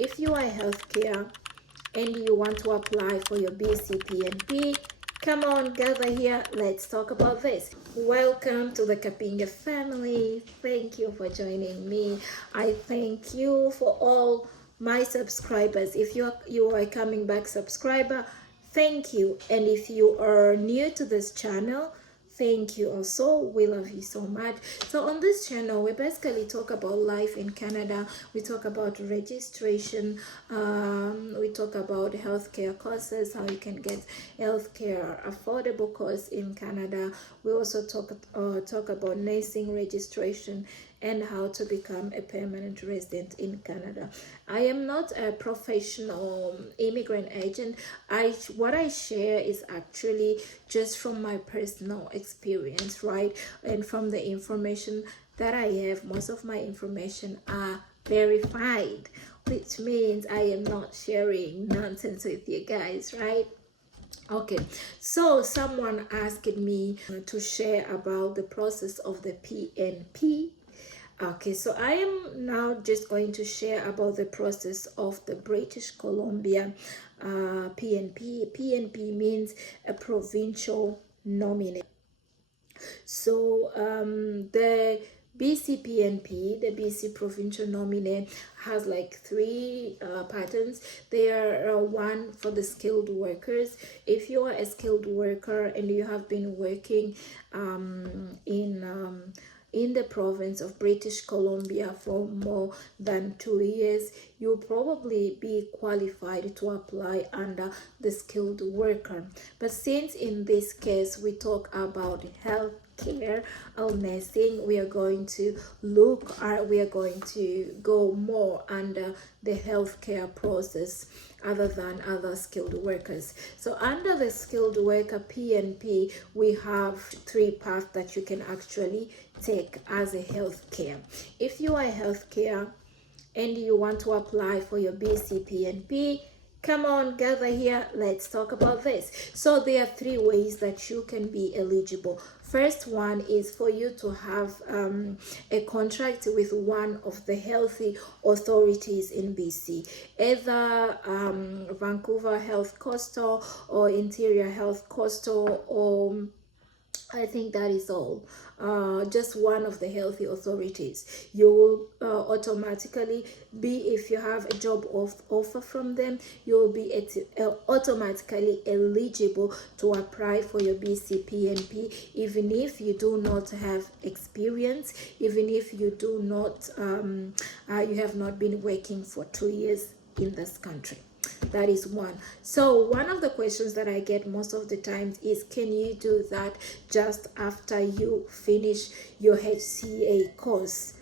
If you are healthcare and you want to apply for your BC PNP, come on, gather here, let's talk about this. Welcome to the Kapinga family. Thank you for joining me. I thank you for all my subscribers. If you are a coming back subscriber, thank you. And if you are new to this channel, thank you also. We love you so much. So on this channel, we basically talk about life in Canada. We talk about registration. We talk about healthcare courses, how you can get healthcare affordable course in Canada. We also talk about nursing registration and how to become a permanent resident in Canada. I am not a professional immigrant agent. What I share is actually just from my personal experience, right? And from the information that I have, most of my information are verified, which means I am not sharing nonsense with you guys, right? Okay, so someone asked me to share about the process of the PNP. Okay, so I am now just going to share about the process of the British Columbia PNP. PNP means a provincial nominee. So the BC PNP, the BC provincial nominee, has like three patterns. There are one for the skilled workers. If you are a skilled worker and you have been working in the province of British Columbia for more than 2 years, you'll probably be qualified to apply under the skilled worker. But since in this case we talk about healthcare or nursing, we are going to go more under the healthcare process other than other skilled workers. So under the skilled worker PNP, we have three paths that you can actually take as a healthcare. If you are a healthcare and you want to apply for your BC PNP, come on, gather here, let's talk about this. So there are three ways that you can be eligible. First one is for you to have a contract with one of the healthy authorities in BC, either Vancouver Health Coastal or Interior Health Coastal, or I think that is all. Just one of the healthy authorities. You will automatically be, if you have a job offer from them, you will be automatically eligible to apply for your BC PNP, even if you do not have experience, even if you do not, you have not been working for 2 years in this country. That is one. So one of the questions that I get most of the times is, can you do that just after you finish your HCA course?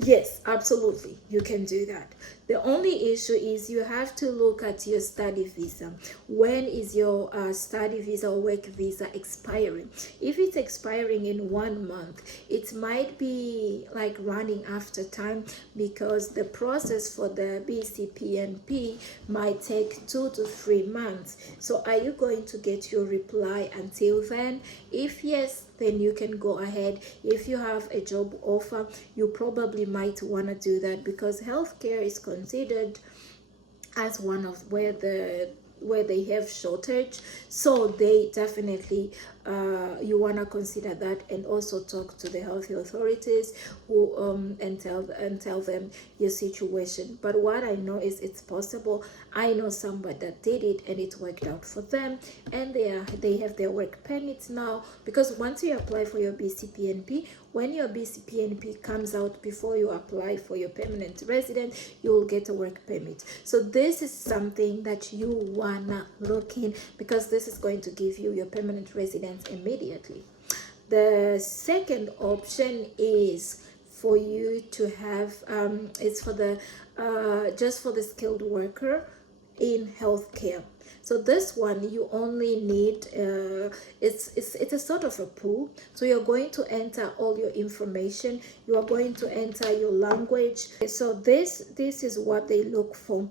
Yes, absolutely, you can do that. The only issue is you have to look at your study visa. When is your study visa or work visa expiring? If it's expiring in 1 month, it might be like running after time, because the process for the BC PNP might take 2 to 3 months. So are you going to get your reply until then? If yes, then you can go ahead. If you have a job offer, you probably might want to do that, because healthcare is considered as one of where they have shortage. So they definitely you want to consider that, and also talk to the health authorities who and tell them your situation. But what I know is it's possible. I know somebody that did it and it worked out for them, and they have their work permits now, because once you apply for your BC PNP, when your BC PNP comes out before you apply for your permanent resident, you will get a work permit. So this is something that you wanna look in, because this is going to give you your permanent residence immediately. The second option is for you to have it's for the just for the skilled worker in healthcare. So this one you only need it's a sort of a pool. So you're going to enter all your information, you are going to enter your language. So this is what they look for.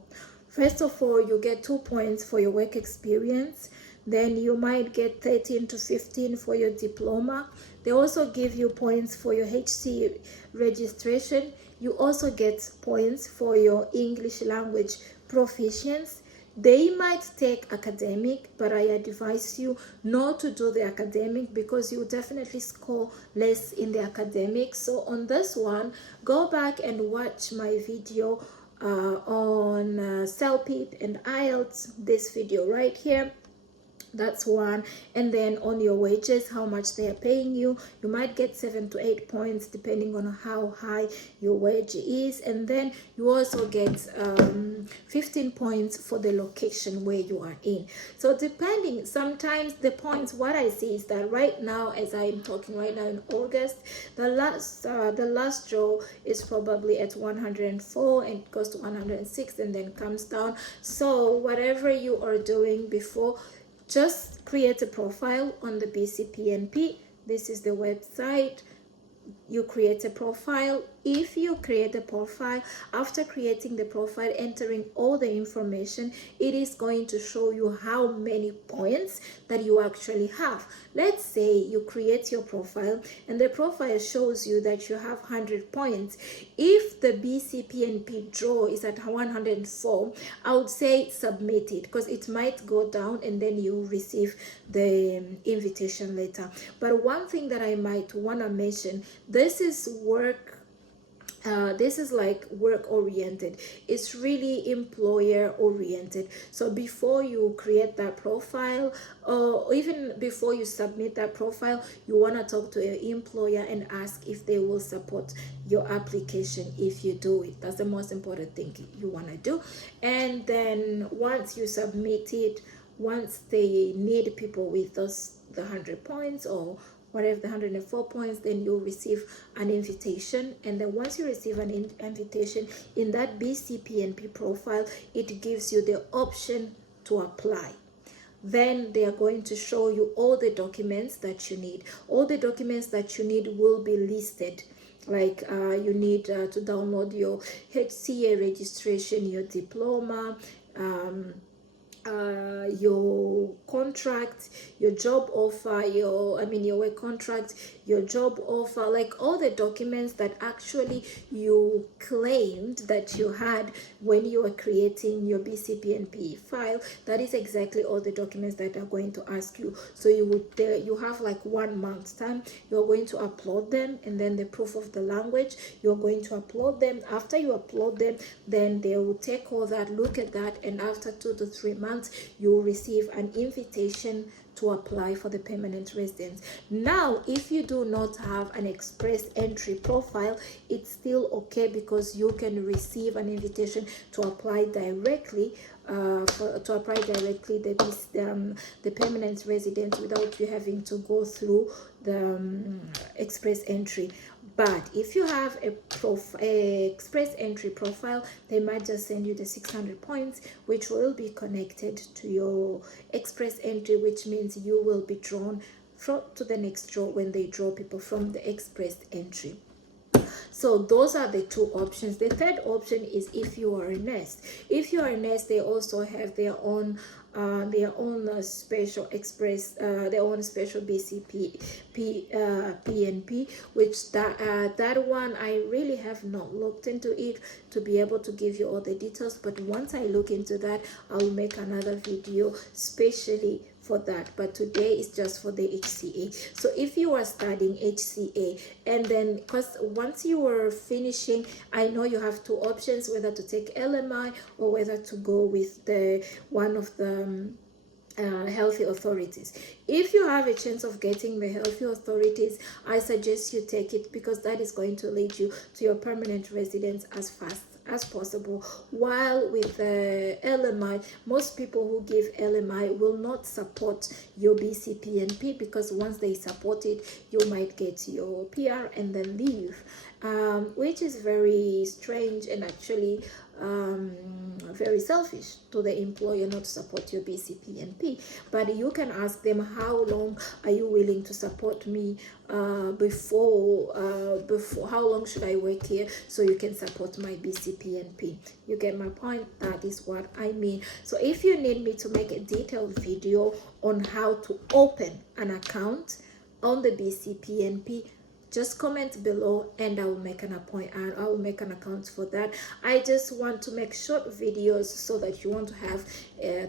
First of all, you get 2 points for your work experience. Then you might get 13 to 15 for your diploma. They also give you points for your HC registration. You also get points for your English language proficiency. They might take academic, but I advise you not to do the academic because you definitely score less in the academic. So on this one, go back and watch my video on CELPIP and IELTS, this video right here. That's one. And then on your wages, how much they are paying you, you might get 7 to 8 points depending on how high your wage is. And then you also get 15 points for the location where you are in. So depending, sometimes the points, what I see is that right now, as I'm talking right now in August, the last draw is probably at 104 and goes to 106 and then comes down. So whatever you are doing before, just create a profile on the BC PNP. This is the website. You create a profile. If you create a profile, after creating the profile, entering all the information, it is going to show you how many points that you actually have. Let's say you create your profile and the profile shows you that you have 100 points. If the BC PNP draw is at 104, I would say submit it, because it might go down and then you receive the invitation later. But one thing that I might want to mention, this is like work oriented. It's really employer oriented. So before you create that profile, or even before you submit that profile, you want to talk to your employer and ask if they will support your application if you do it. That's the most important thing you want to do. And then once you submit it, once they need people with the 100 points or whatever, the 104 points, then you'll receive an invitation. And then once you receive an invitation in that BC PNP profile, it gives you the option to apply. Then they are going to show you all the documents that you need. All the documents that you need will be listed. Like you need to download your HCA registration, your diploma, your contract, your job offer, your work contract, your job offer, like all the documents that actually you claimed that you had when you were creating your BC PNP file. That is exactly all the documents that are going to ask you. So you have like 1 month's time. You're going to upload them, and then the proof of the language, you're going to upload them. After you upload them, then they will take all that, look at that, and after 2 to 3 months, you will receive an invitation to apply for the permanent residence. Now, if you do not have an express entry profile, it's still okay, because you can receive an invitation to apply directly the permanent residence without you having to go through the express entry. But if you have a express entry profile, they might just send you the 600 points, which will be connected to your express entry, which means you will be drawn to the next draw when they draw people from the express entry. So those are the two options. The third option is if you are a nurse. If you are a nurse, they also have their own special express, their own special BC PNP, which that one I really have not looked into it to be able to give you all the details. But once I look into that, I'll make another video specially for that. But today is just for the HCA. So if you are studying HCA, and then because once you are finishing, I know you have two options, whether to take LMI or whether to go with the one of the healthy authorities. If you have a chance of getting the healthy authorities, I suggest you take it, because that is going to lead you to your permanent residence as fast as possible. While with the LMI, most people who give LMI will not support your BC PNP, because once they support it, you might get your PR and then leave, which is very strange and actually very selfish to the employer not to support your BC PNP. But you can ask them, how long are you willing to support me before how long should I work here so you can support my BC PNP? You get my point? That is what I mean. So if you need me to make a detailed video on how to open an account on the BC PNP, just comment below and I will make an appointment. I will make an account for that. I just want to make short videos so that you want to have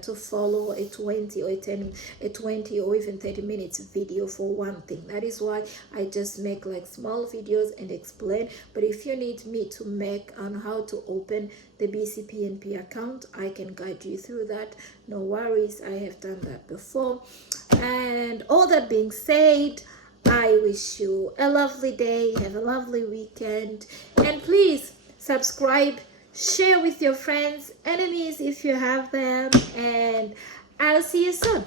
to follow a 20 or a 20 or even 30 minutes video for one thing. That is why I just make like small videos and explain. But if you need me to make on how to open the BC PNP account, I can guide you through that. No worries, I have done that before. And all that being said, I wish you a lovely day, have a lovely weekend, and please subscribe, share with your friends, enemies if you have them, and I'll see you soon.